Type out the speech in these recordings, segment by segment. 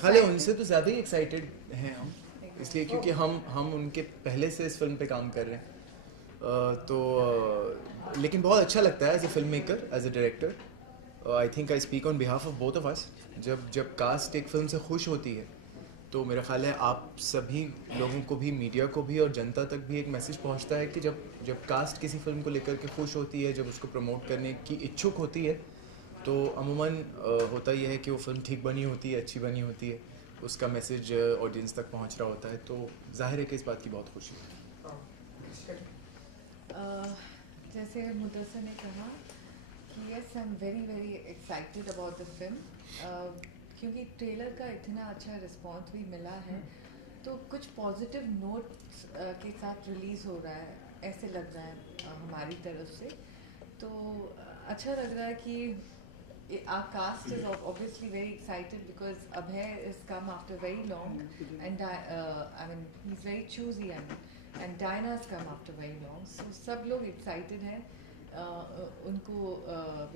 ख्याल है उनसे तो ज़्यादा ही एक्साइटेड हैं हम, इसलिए क्योंकि हम उनके पहले से इस फिल्म पे काम कर रहे हैं। लेकिन बहुत अच्छा लगता है as a film maker, as a director. I think I speak on behalf of both of us. जब कास्ट एक फिल्म से खुश होती है तो मेरा ख्याल है आप सभी लोगों को भी, मीडिया को भी और जनता तक भी एक मैसेज पहुंचता है कि जब कास्ट किसी फिल्म को लेकर के खुश होती है, जब उसको प्रमोट करने की इच्छुक होती है, तो अमूमन होता यह है कि वो फिल्म ठीक बनी होती है, अच्छी बनी होती है, उसका मैसेज ऑडियंस तक पहुंच रहा होता है, तो जाहिर है कि इस बात की बहुत खुशी है। जैसे मुदस्सिर ने कहा कि yes I am very very excited about the film, क्योंकि ट्रेलर का इतना अच्छा रिस्पॉन्स भी मिला है, तो कुछ पॉजिटिव नोट्स के साथ रिलीज़ हो रहा है, ऐसे लग रहा है हमारी तरफ से। तो अच्छा लग रहा है कि our cast is obviously very excited because Abhay has come after very long, and I mean he's very choosy, and Diana has come after very long, so सब लोग excited हैं उनको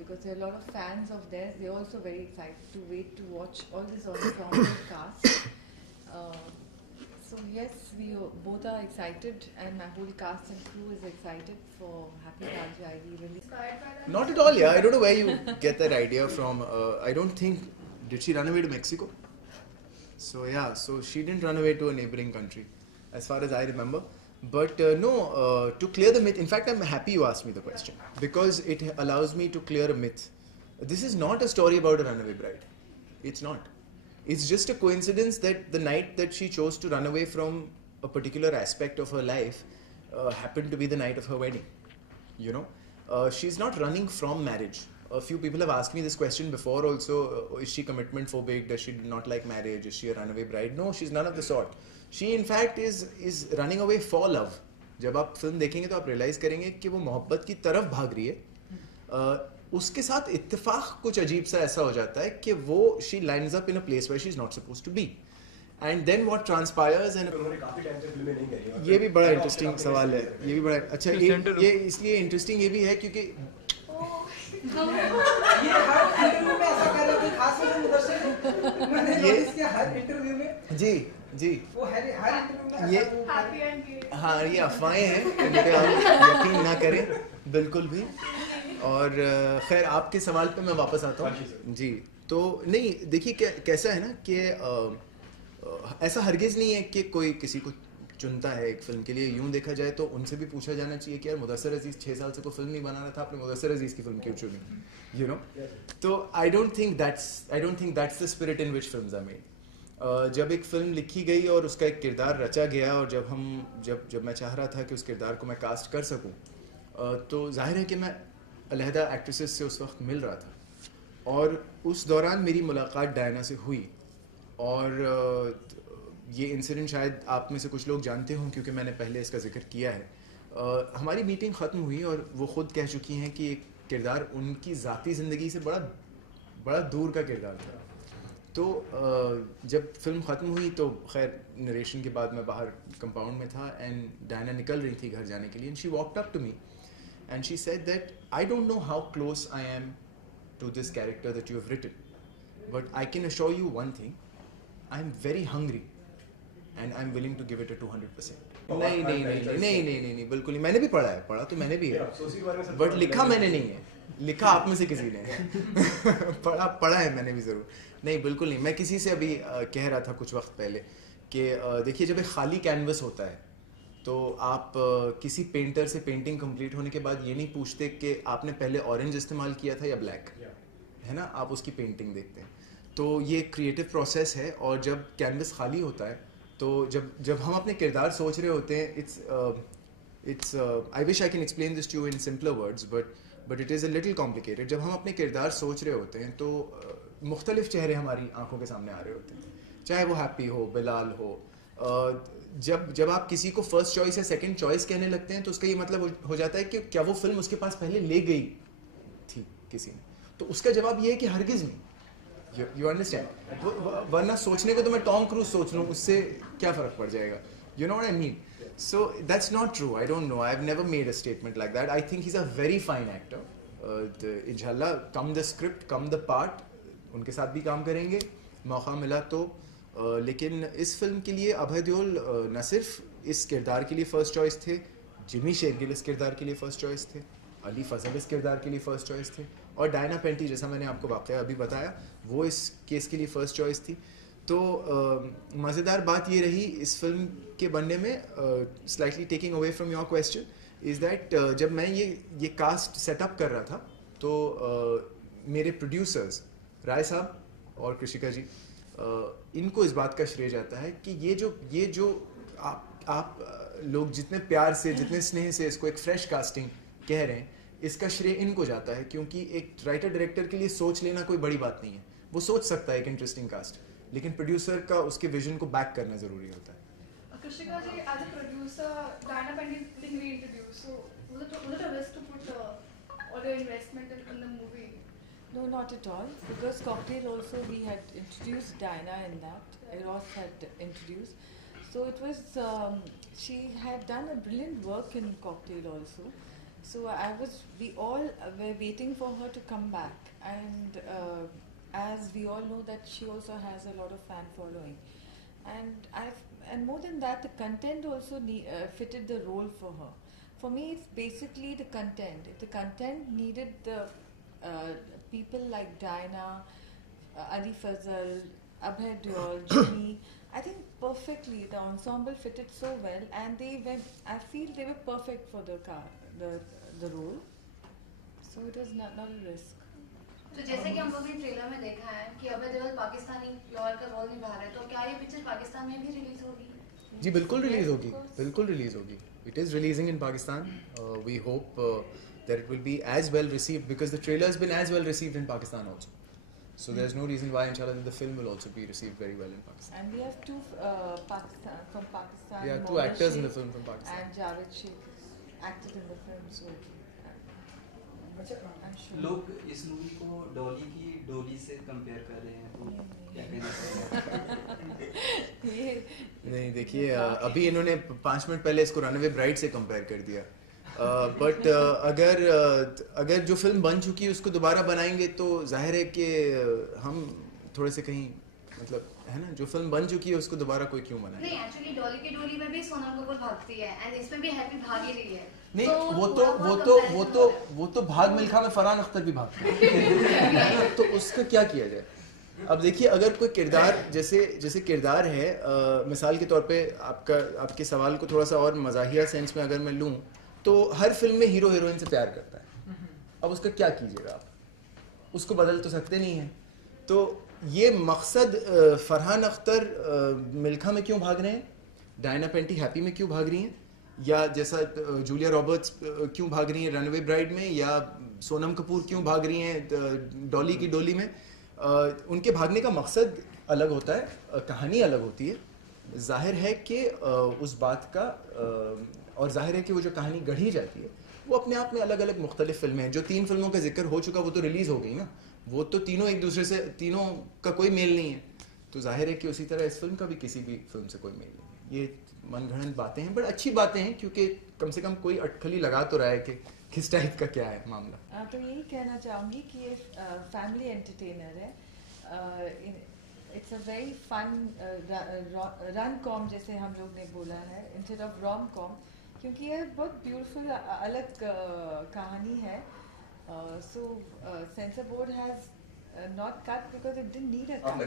because there are a lot of fans of theirs. They're also very excited to wait to watch all this ensemble cast. So yes, we both are excited, and my whole cast and crew is excited for Happy Raja ID release. Not at all, yeah. I don't know where you get that idea from. I don't think, did she run away to Mexico? So yeah, so she didn't run away to a neighboring country, as far as I remember. But no, to clear the myth, in fact I'm happy you asked me the question, because it allows me to clear a myth. This is not a story about a runaway bride. It's not. It's just a coincidence that the night that she chose to run away from a particular aspect of her life happened to be the night of her wedding. You know, she's not running from marriage. A few people have asked me this question before also. Is she commitment phobic? Does she not like marriage? Is she a runaway bride? No, she's none of the sort. She in fact is running away for love. जब आप film देखेंगे तो आप realise करेंगे कि वो मोहब्बत की तरफ भाग रही है। उसके साथ इत्तेफाक कुछ अजीब सा ऐसा हो जाता है कि वो she lines up in a place where she is not supposed to be, and then what transpires. And ये भी बड़ा इंटरेस्टिंग सवाल है, ये भी बड़ा अच्छा, ये इसलिए इंटरेस्टिंग ये भी है क्योंकि जी ये हाँ, ये अफवाहें हैं, इन पे आप यकीन ना करें बिल्कुल भी। और खैर आपके सवाल पे मैं वापस आता हूँ जी। तो नहीं, देखिए कैसा है ना कि ऐसा हरगिज़ नहीं है कि कोई किसी को चुनता है एक फिल्म के लिए। यूँ देखा जाए तो उनसे भी पूछा जाना चाहिए कि यार मुदस्सिर अजीज़ 6 साल से कोई फिल्म नहीं बना रहा था, आपने मुदस्सिर अजीज़ की फिल्म क्यों चुनी, यू नो। तो I don't think that's the spirit in which films are made. जब एक फ़िल्म लिखी गई और उसका एक किरदार रचा गया, और जब मैं चाह रहा था कि उस किरदार को मैं कास्ट कर सकूँ, तो जाहिर है कि मैं अलहदा एक्ट्रेसेस से उस वक्त मिल रहा था, और उस दौरान मेरी मुलाकात डायना से हुई। और ये इंसिडेंट शायद आप में से कुछ लोग जानते हों क्योंकि मैंने पहले इसका जिक्र किया है। हमारी मीटिंग ख़त्म हुई और वो ख़ुद कह चुकी हैं कि एक किरदार उनकी ज़ाती ज़िंदगी से बड़ा दूर का किरदार था। तो जब फिल्म ख़त्म हुई तो खैर नरेशन के बाद मैं बाहर कंपाउंड में था, एंड डायना निकल रही थी घर जाने के लिए, and she walked up to me and she said that I don't know how close I am to this character that you have written, but I can assure you one thing, I am very hungry and I'm willing to give it a 200%. नहीं बिल्कुल नहीं। मैंने भी पढ़ा तो मैंने भी है, बट लिखा मैंने नहीं है, लिखा आप में से किसी ने पढ़ा है मैंने भी ज़रूर। नहीं बिल्कुल नहीं। मैं किसी से अभी कह रहा था कुछ वक्त पहले कि देखिए जब एक खाली कैनवस होता है तो आप किसी पेंटर से पेंटिंग कंप्लीट होने के बाद ये नहीं पूछते कि आपने पहले ऑरेंज इस्तेमाल किया था या ब्लैक, है ना, आप उसकी पेंटिंग देखते हैं। तो ये क्रिएटिव प्रोसेस है, और जब कैनवस खाली होता है तो जब हम अपने किरदार सोच रहे होते हैं, it's I wish I can explain this to you in simpler words, but it is a little complicated. जब हम अपने किरदार सोच रहे होते हैं तो मुख्तलिफ चेहरे हमारी आंखों के सामने आ रहे होते हैं, चाहे वो हैप्पी हो, बिलाल हो। जब आप किसी को फर्स्ट चॉइस या सेकंड चॉइस कहने लगते हैं तो उसका ये मतलब हो जाता है कि क्या वो फिल्म उसके पास पहले ले गई थी किसी ने, तो उसका जवाब ये है कि हरगिज़ नहीं। यू अंडरस्टैंड, वरना सोचने को तो मैं टॉम क्रूज सोच लूँ, उससे क्या फ़र्क पड़ जाएगा, you know what I mean. So that's not true, I don't know, I have never made a statement like that. I think he is a very fine actor. इंशाल्लाह come the script come the part, उनके साथ भी काम करेंगे, मौका मिला तो लेकिन इस फिल्म के लिए अभय देओल न सिर्फ इस किरदार के लिए फ़र्स्ट चॉइस थे, जिमी शेरगिल इस किरदार के लिए फ़र्स्ट चॉइस थे, अली फजल इस किरदार के लिए फ़र्स्ट चॉइस थे, और डायना पेंटी जैसा मैंने आपको वाक़या अभी बताया वो इस केस के लिए फ़र्स्ट चॉइस थी। तो मज़ेदार बात ये रही इस फिल्म के बनने में, slightly taking away from your question, is that जब मैं ये कास्ट सेटअप कर रहा था तो मेरे प्रोड्यूसर्स राय साहब और कृषिका जी, इनको इस बात का श्रेय जाता है कि ये जो आप लोग जितने प्यार से, जितने स्नेह से इसको एक फ्रेश कास्टिंग कह रहे हैं, इसका श्रेय इनको जाता है, क्योंकि एक राइटर डायरेक्टर के लिए सोच लेना कोई बड़ी बात नहीं है। वो सोच सकता है एक इंटरेस्टिंग कास्ट, लेकिन प्रोड्यूसर का उसके विजन को बैक करना ज़रूरी होता है। Krishika ji, as a producer, Diana Penty is being reintroduced. So, was it a risk to put all your investment in the movie? No, not at all. Because Cocktail also we had introduced Diana in that. Eros had introduced. So it was, she had done a brilliant work in Cocktail also. So we all were waiting for her to come back. And as we all know that she also has a lot of fan following. And more than that, the content also fitted the role for her. For me, it's basically the content. If the content needed the people like Diana, Ali Fazal, Abhay Deol, Jimmy, I think perfectly the ensemble fitted so well, and I feel they were perfect for the role. So it was not a risk. तो जैसे कि हम लोग ने trailer में देखा है कि अभय देओल पाकिस्तानी लॉयर का रोल निभा रहे हैं, तो क्या ये पिक्चर पाकिस्तान में भी रिलीज होगी? जी बिल्कुल रिलीज होगी, बिल्कुल रिलीज होगी. It is releasing in Pakistan. We hope that it will be as well received, because the trailer has been as well received in Pakistan also. So there's no reason why, inshallah, that the film will also be received very well in Pakistan. And we have two from Pakistan. Yeah, two actors in the film from Pakistan. And Javed Sheikh acted in the film, so अच्छा, लोग इस movie को डॉली की डोली से compare कर रहे हैं, तो क्या कहना चाहिए? नहीं देखिए, अभी इन्होंने 5 मिनट पहले इसको रनअवे ब्राइड से कंपेयर कर दिया, बट अगर जो फिल्म बन चुकी है उसको दोबारा बनाएंगे तो जाहिर है कि हम थोड़े से कहीं, मतलब है ना, जो फिल्म बन चुकी है उसको दोबारा कोई क्यों बनाए? नहीं, एक्चुअली डॉली की डोली में भी सोनम कपूर भागती है, एंड इसमें भी हैप्पी भाग ही रही है. नहीं, तो वो तो भाग मिल्खा में फरहान अख्तर भी भागता है तो उसका क्या किया जाए? अब देखिए, अगर कोई किरदार जैसे किरदार है, मिसाल के तौर पे आपके सवाल को थोड़ा सा और मज़ाहिया सेंस में अगर मैं लूँ, तो हर फिल्म में हीरो हीरोइन से प्यार करता है. अब उसका क्या कीजिएगा आप? उसको बदल तो सकते नहीं हैं. तो ये मकसद फरहान अख्तर मिल्खा में क्यों भाग रहे हैं, डायना पेंटी हैप्पी में क्यों भाग रही हैं, या जैसा जूलिया रॉबर्ट्स क्यों भाग रही हैं रनअवे ब्राइड में, या सोनम कपूर क्यों भाग रही हैं डॉली की डोली में, उनके भागने का मकसद अलग होता है, कहानी अलग होती है. जाहिर है कि उस बात का और जाहिर है कि वो जो कहानी गढ़ी जाती है वो अपने आप में अलग अलग मुख्तलिफ फिल्में हैं. जो 3 फिल्मों का जिक्र हो चुका वो तो रिलीज़ हो गई ना, वो तो तीनों एक दूसरे से, तीनों का कोई मेल नहीं है. तो जाहिर है कि उसी तरह इस फिल्म का भी किसी भी फिल्म से कोई मेल नहीं है. ये मनगढ़ंत बातें हैं, बट अच्छी बातें हैं, क्योंकि कम से कम कोई अटकली लगा तो रहा है कि किस टाइप का क्या है मामला. तो यही कहना चाहूँगी कि ये फैमिली एंटरटेनर है. It's a very fun rom com जैसे हम लोग ने बोला है, इंस्टेड ऑफ रॉम कॉम, क्योंकि ये बहुत ब्यूटीफुल अलग कहानी है. So censor board has not cut because it didn't need a cut.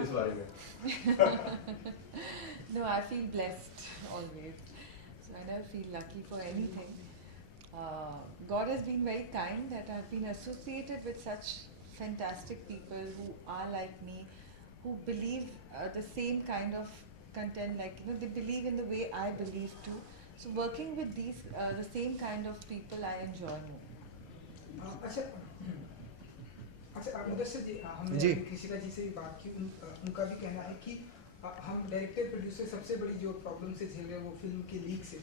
इस बारे में No, I feel blessed always. So I never feel lucky for anything. God has been very kind that I've been associated with such fantastic people who are like me, who believe the same kind of content, like, you know, they believe in the way I believe too. So working with these, the same kind of people, I enjoy more. अच्छा, मुदस्सिर जी, हमने कृषिका जी से बात की, उनका भी कहना है कि हम डायरेक्टर प्रोड्यूसर सबसे बड़ी जो प्रॉब्लम से झेल रहे हैं वो फिल्म के लीक से.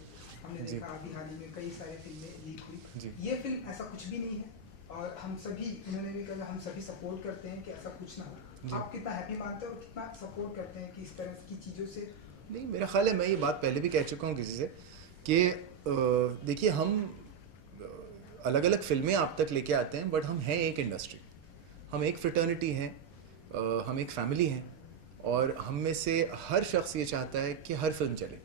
हमने देखा अभी हाल ही में कई सारे फिल्में लीक हुई. ये फिल्म ऐसा कुछ भी नहीं है, और हम सभी, उन्होंने भी कहा, हम सभी सपोर्ट करते हैं कि ऐसा कुछ ना हो. आप कितना हैप्पी मानते हैं और कितना सपोर्ट करते हैं कि इस तरह की चीज़ों से? नहीं, मेरा ख्याल है, मैं ये बात पहले भी कह चुका हूँ किसी से कि देखिए, हम अलग अलग फिल्में आप तक लेके आते हैं, बट हम हैं एक इंडस्ट्री, हम एक फ्रेटर्निटी हैं, हम एक फैमिली हैं. और हम में से हर शख्स ये चाहता है कि हर फिल्म चले।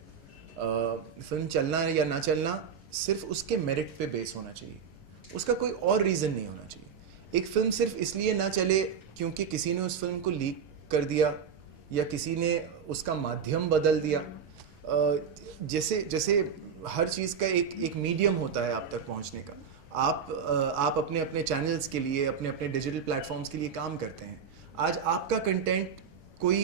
फिल्म चलना या ना चलना सिर्फ उसके मेरिट पे बेस होना चाहिए, उसका कोई और रीज़न नहीं होना चाहिए। एक फिल्म सिर्फ इसलिए ना चले क्योंकि किसी ने उस फिल्म को लीक कर दिया या किसी ने उसका माध्यम बदल दिया। जैसे हर चीज़ का एक मीडियम होता है आप तक पहुंचने का। आप अपने अपने चैनल्स के लिए, अपने अपने डिजिटल प्लेटफॉर्म्स के लिए काम करते हैं। आज आपका कंटेंट कोई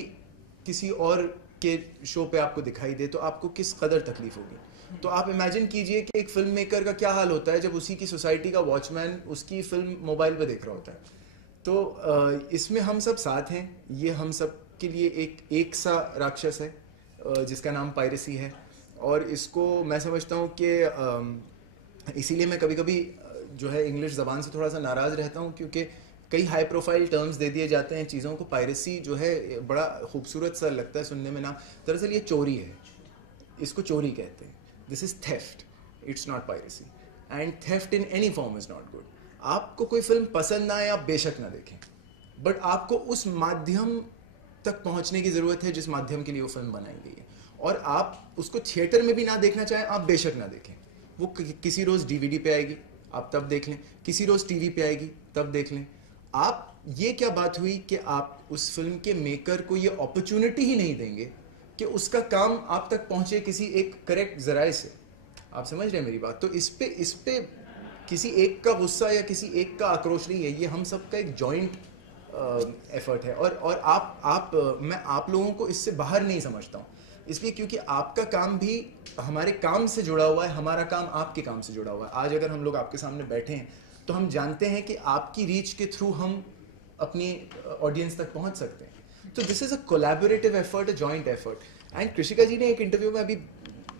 किसी और के शो पे आपको दिखाई दे तो आपको किस कदर तकलीफ होगी। तो आप इमेजिन कीजिए कि एक फिल्म मेकर का क्या हाल होता है जब उसी की सोसाइटी का वॉचमैन उसकी फिल्म मोबाइल पे देख रहा होता है। तो इसमें हम सब साथ हैं। ये हम सब के लिए एक सा राक्षस है जिसका नाम पायरेसी है, और इसको मैं समझता हूँ कि इसीलिए मैं कभी कभी जो है इंग्लिश ज़बान से थोड़ा सा नाराज़ रहता हूँ, क्योंकि कई हाई प्रोफाइल टर्म्स दे दिए जाते हैं चीज़ों को। पायरेसी जो है बड़ा खूबसूरत सा लगता है सुनने में नाम, दरअसल ये चोरी है, इसको चोरी कहते हैं। This is theft, it's not piracy, and theft in any form is not good. आपको कोई फिल्म पसंद ना आए आप बेशक ना देखें, बट आपको उस माध्यम तक पहुंचने की ज़रूरत है जिस माध्यम के लिए वो फिल्म बनाई गई है। और आप उसको थिएटर में भी ना देखना चाहें आप बेशक ना देखें। वो किसी रोज़ DVD पे आएगी आप तब देख लें, किसी रोज़ TV पे आएगी तब देख लें। आप ये क्या बात हुई कि आप उस फिल्म के मेकर को ये अपॉर्चुनिटी ही नहीं देंगे कि उसका काम आप तक पहुंचे किसी एक करेक्ट ज़राए से। आप समझ रहे हैं मेरी बात? तो इस पे किसी एक का गुस्सा या किसी एक का आक्रोश नहीं है, ये हम सब का एक जॉइंट एफर्ट है। और मैं आप लोगों को इससे बाहर नहीं समझता हूँ, इसलिए क्योंकि आपका काम भी हमारे काम से जुड़ा हुआ है, हमारा काम आपके काम से जुड़ा हुआ है। आज अगर हम लोग आपके सामने बैठे हैं तो हम जानते हैं कि आपकी रीच के थ्रू हम अपनी ऑडियंस तक पहुंच सकते हैं। तो this is a collaborative effort, a joint effort. And Krishika ji ने एक इंटरव्यू में अभी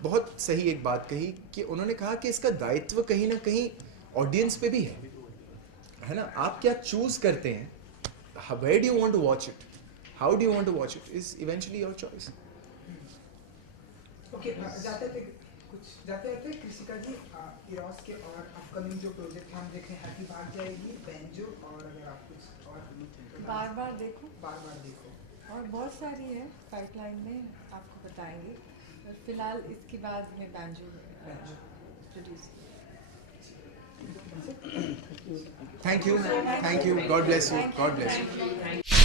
बहुत सही एक बात कही कि उन्होंने कहा कि इसका दायित्व कहीं ना कहीं ऑडियंस पे भी है ना। आप क्या चूज़ करते हैं, where do you want to watch it, how do you want to watch it is eventually your choice. Okay, जाते थे कृषिका जी, इरोस के और अपकमिंग जो प्रोजेक्ट हम देख रहे हैं, हैप्पी भाग जाएगी, बेंजो, और अगर आप कुछ और बार देखो और बहुत सारी है पाइपलाइन में, आपको बताएंगे। फिलहाल इसके बाद में बेंजो produce. Thank you, God bless you.